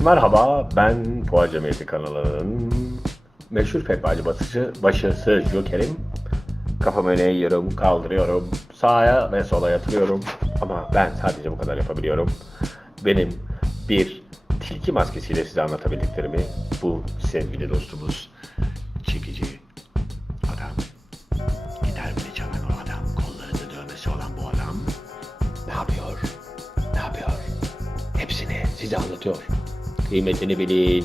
Merhaba, ben Fuar Cemiyeti kanalının meşhur fetbacı basıcı başısı Joker'im. Kafamı öne eğiyorum, kaldırıyorum, sağa ve sola yatırıyorum. Ama ben sadece bu kadar yapabiliyorum. Benim bir tilki maskesiyle size anlatabildiklerimi bu sevgili dostumuz çekici adam, gitar bile çalan o adam, kollarında dövmesi olan bu adam ne yapıyor? Ne yapıyor? Hepsini size anlatıyor. Kıymetini bilin.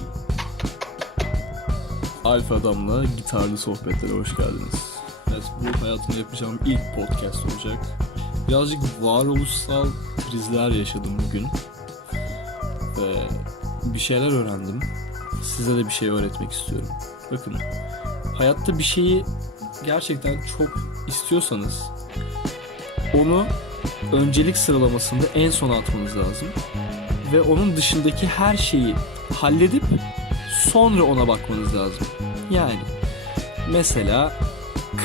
Alfa Adam'la gitarlı sohbetlere hoş geldiniz. Evet bu hayatımda yapacağım ilk podcast olacak. Birazcık varoluşsal krizler yaşadım bugün. Ve bir şeyler öğrendim. Size de bir şey öğretmek istiyorum. Bakın hayatta bir şeyi gerçekten çok istiyorsanız onu öncelik sıralamasında en sona atmanız lazım. Ve onun dışındaki her şeyi halledip sonra ona bakmanız lazım. Yani mesela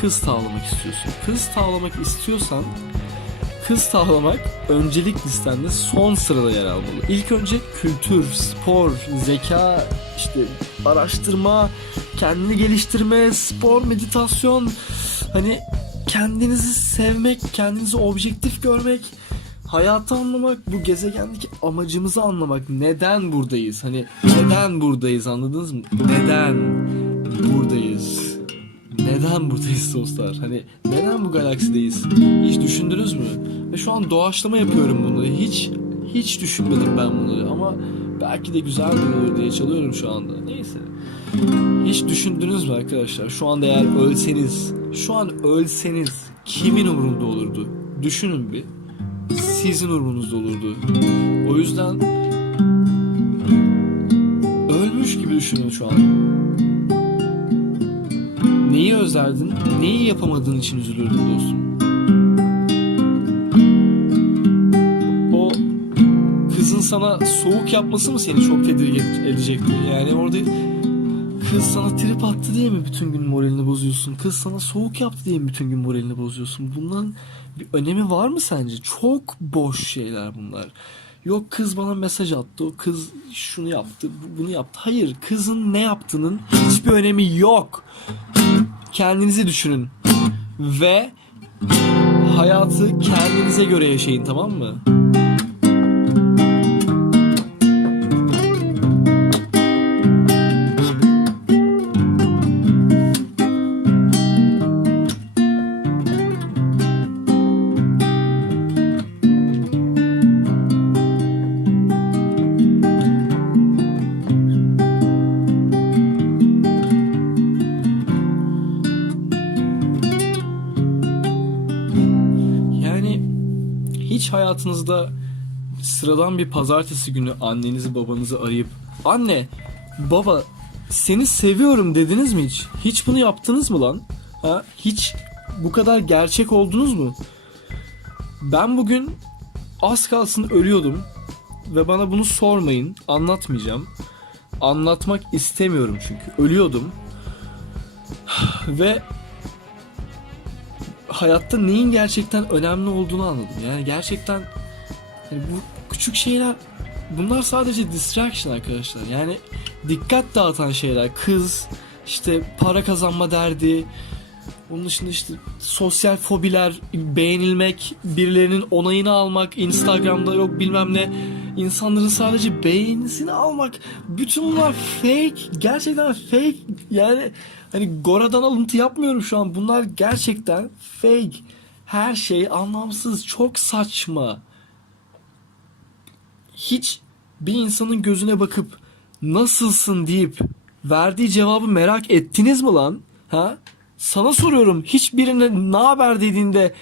kız tavlamak istiyorsun. Kız tavlamak istiyorsan kız tavlamak öncelik listende son sırada yer almalı. İlk önce kültür, spor, zeka, işte araştırma, kendini geliştirme, spor, meditasyon, hani kendinizi sevmek, kendinizi objektif görmek, hayatı anlamak, bu gezegendeki amacımızı anlamak. Neden buradayız? Hani neden buradayız anladınız mı? Neden buradayız? Neden buradayız dostlar? Hani neden bu galaksideyiz? Hiç düşündünüz mü? Ve şu an doğaçlama yapıyorum bunu. Hiç hiç düşünmedim ben bunları ama belki de güzel duyulur diye çalıyorum şu anda. Neyse. Hiç düşündünüz mü arkadaşlar? Şu anda eğer ölseniz, şu an ölseniz kimin umurunda olurdu? Düşünün bir. Sizin umurunuzda olurdu. O yüzden ölmüş gibi düşünün şu an. Neyi özlerdin? Neyi yapamadığın için üzülürdün dostum? O kızın sana soğuk yapması mı seni çok tedirgin edecekti? Yani orada kız sana trip attı diye mi bütün gün moralini bozuyorsun? Kız sana soğuk yaptı diye mi bütün gün moralini bozuyorsun? Bundan bir önemi var mı sence? Çok boş şeyler bunlar. Yok kız bana mesaj attı, o kız şunu yaptı, bu- bunu yaptı. Hayır, kızın ne yaptığının hiçbir önemi yok. Kendinizi düşünün ve hayatı kendinize göre yaşayın tamam mı? Hayatınızda sıradan bir pazartesi günü annenizi babanızı arayıp anne baba seni seviyorum dediniz mi hiç? Hiç bunu yaptınız mı lan? Ha? Hiç bu kadar gerçek oldunuz mu? Ben bugün az kalsın ölüyordum ve bana bunu sormayın anlatmayacağım. Anlatmak istemiyorum çünkü ölüyordum. Ve hayatta neyin gerçekten önemli olduğunu anladım. Yani gerçekten yani bu küçük şeyler bunlar sadece distraction arkadaşlar. Yani dikkat dağıtan şeyler. Kız, işte para kazanma derdi. Onun dışında işte sosyal fobiler, beğenilmek, birilerinin onayını almak, Instagram'da yok bilmem ne. İnsanların sadece beğenisini almak. Bütün bunlar fake. Gerçekten fake. Yani hani Gora'dan alıntı yapmıyorum şu an. Bunlar gerçekten fake. Her şey anlamsız, çok saçma. Hiç bir insanın gözüne bakıp nasılsın deyip verdiği cevabı merak ettiniz mi lan? Ha? Sana soruyorum hiç birine ne haber dediğinde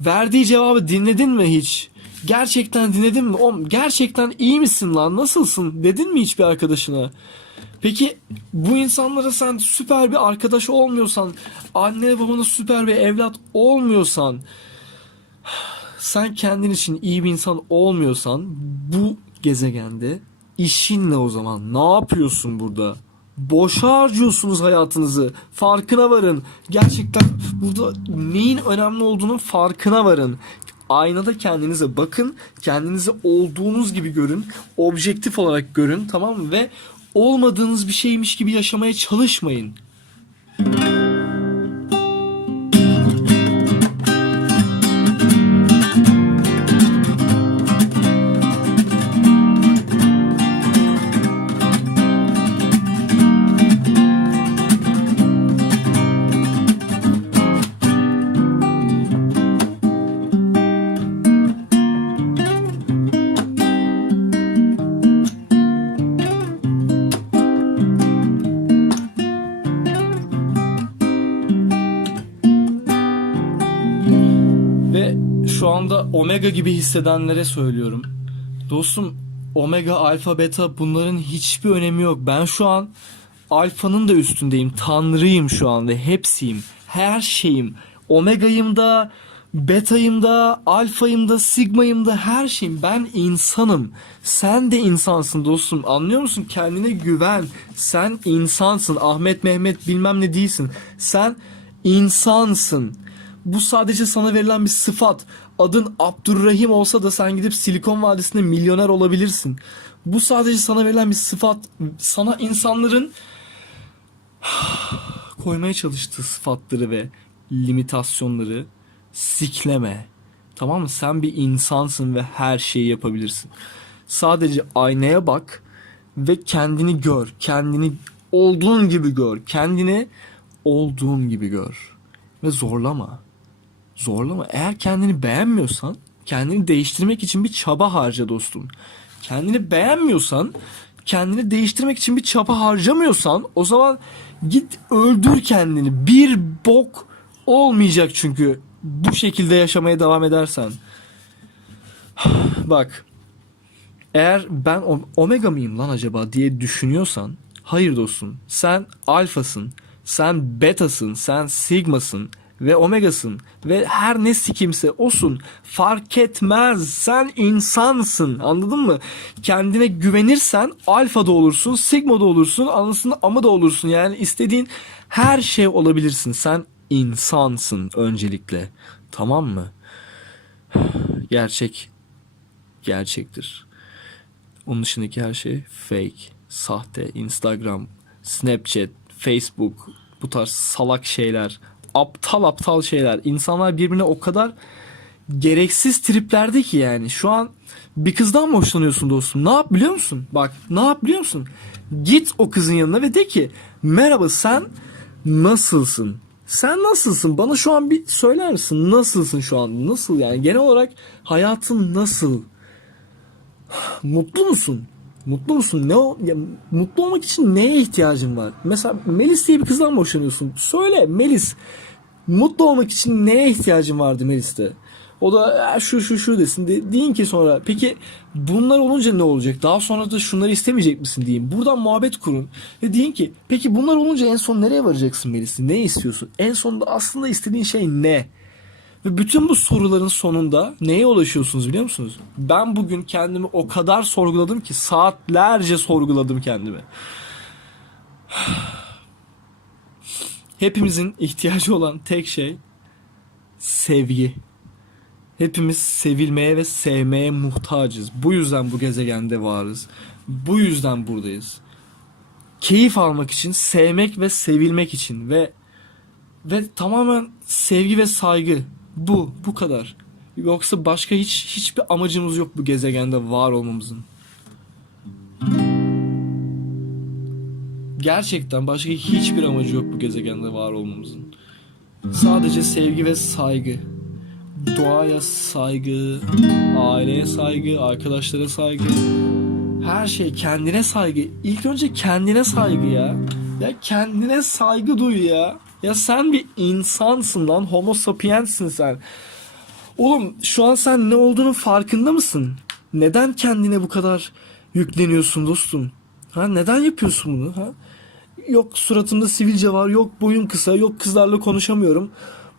verdiği cevabı dinledin mi hiç? Gerçekten dinledin mi? Oğlum gerçekten iyi misin lan? Nasılsın? Dedin mi hiçbir arkadaşına? Peki bu insanlara sen süper bir arkadaş olmuyorsan, anne babana süper bir evlat olmuyorsan, sen kendin için iyi bir insan olmuyorsan bu gezegende işin ne o zaman? Ne yapıyorsun burada? Boşa harcıyorsunuz hayatınızı. Farkına varın. Gerçekten burada neyin önemli olduğunun farkına varın. Aynada kendinize bakın. Kendinizi olduğunuz gibi görün. Objektif olarak görün tamam mı? Ve olmadığınız bir şeymiş gibi yaşamaya çalışmayın. Ve şu anda omega gibi hissedenlere söylüyorum. Dostum omega, alfa, beta bunların hiçbir önemi yok. Ben şu an alfanın da üstündeyim. Tanrıyım şu an ve hepsiyim. Her şeyim. Omega'yım da, beta'yım da, alfayım da, sigma'yım da her şeyim. Ben insanım. Sen de insansın dostum. Anlıyor musun? Kendine güven. Sen insansın. Ahmet Mehmet bilmem ne değilsin. Sen insansın. Bu sadece sana verilen bir sıfat. Adın Abdurrahim olsa da sen gidip Silikon Vadisi'nde milyoner olabilirsin. Bu sadece sana verilen bir sıfat. Sana insanların koymaya çalıştığı sıfatları ve limitasyonları sikleme. Tamam mı? Sen bir insansın ve her şeyi yapabilirsin. Sadece aynaya bak ve kendini gör. Kendini olduğun gibi gör. Kendini olduğun gibi gör. Ve zorlama. Zorlama. Eğer kendini beğenmiyorsan kendini değiştirmek için bir çaba harca dostum. Kendini beğenmiyorsan kendini değiştirmek için bir çaba harcamıyorsan o zaman git öldür kendini. Bir bok olmayacak çünkü bu şekilde yaşamaya devam edersen. Bak eğer ben omega mıyım lan acaba diye düşünüyorsan hayır dostum sen alfasın sen betasın sen sigmasın ve omegasın ve her ne sikimse osun fark etmez. Sen insansın. Anladın mı? Kendine güvenirsen alfa da olursun sigma da olursun anasını ama da olursun. Yani istediğin her şey olabilirsin. Sen insansın öncelikle. Tamam mı? Gerçek gerçektir. Onun dışındaki her şey fake, sahte, Instagram, Snapchat, Facebook, bu tarz salak şeyler, aptal aptal şeyler. İnsanlar birbirine o kadar gereksiz triplerde ki yani. Şu an bir kızdan mı hoşlanıyorsun dostum? Ne yap biliyor musun? Bak ne yap biliyor musun? Git o kızın yanına ve de ki merhaba sen nasılsın? Sen nasılsın? Bana şu an bir söyler misin? Nasılsın şu an? Nasıl yani? Genel olarak hayatın nasıl? Mutlu musun? Mutlu musun? Ne? Ya, mutlu olmak için neye ihtiyacın var? Mesela Melis diye bir kızdan mı hoşlanıyorsun? Söyle Melis. Mutlu olmak için neye ihtiyacın vardı Melis'te? O da "E, şu şu şu desin. De, deyin ki sonra peki bunlar olunca ne olacak? Daha sonra da şunları istemeyecek misin diyeyim. Buradan muhabbet kurun. Ve deyin ki peki bunlar olunca en son nereye varacaksın Melis? Ne istiyorsun? En sonunda aslında istediğin şey ne? Ve bütün bu soruların sonunda neye ulaşıyorsunuz biliyor musunuz? Ben bugün kendimi o kadar sorguladım ki saatlerce sorguladım kendimi. Hepimizin ihtiyacı olan tek şey sevgi. Hepimiz sevilmeye ve sevmeye muhtacız. Bu yüzden bu gezegende varız. Bu yüzden buradayız. Keyif almak için, sevmek ve sevilmek için ve ve tamamen sevgi ve saygı. Bu, bu kadar. Yoksa başka hiç hiçbir amacımız yok bu gezegende var olmamızın. Gerçekten başka hiçbir amacı yok bu gezegende var olmamızın. Sadece sevgi ve saygı. Doğaya saygı, aileye saygı, arkadaşlara saygı. Her şey kendine saygı. İlk önce kendine saygı ya. Ya kendine saygı duy ya. Ya sen bir insansın lan. Homo sapienssin sen. Oğlum şu an sen ne olduğunun farkında mısın? Neden kendine bu kadar yükleniyorsun dostum? Ha neden yapıyorsun bunu? Ha? Yok suratımda sivilce var, yok boyum kısa, yok kızlarla konuşamıyorum.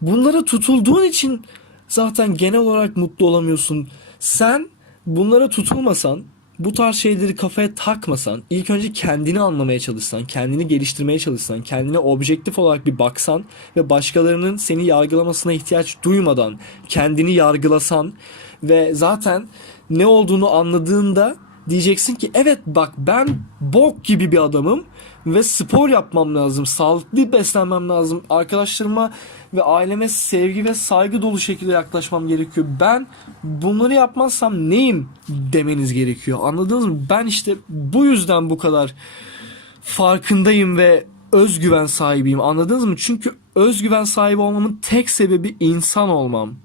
Bunlara tutulduğun için zaten genel olarak mutlu olamıyorsun. Sen bunlara tutulmasan, bu tarz şeyleri kafaya takmasan, ilk önce kendini anlamaya çalışsan, kendini geliştirmeye çalışsan, kendine objektif olarak bir baksan ve başkalarının seni yargılamasına ihtiyaç duymadan kendini yargılasan ve zaten ne olduğunu anladığında diyeceksin ki evet bak ben bok gibi bir adamım ve spor yapmam lazım, sağlıklı beslenmem lazım, arkadaşlarıma ve aileme sevgi ve saygı dolu şekilde yaklaşmam gerekiyor. Ben bunları yapmazsam neyim demeniz gerekiyor. Anladınız mı? Ben işte bu yüzden bu kadar farkındayım ve özgüven sahibiyim. Anladınız mı? Çünkü özgüven sahibi olmamın tek sebebi insan olmam.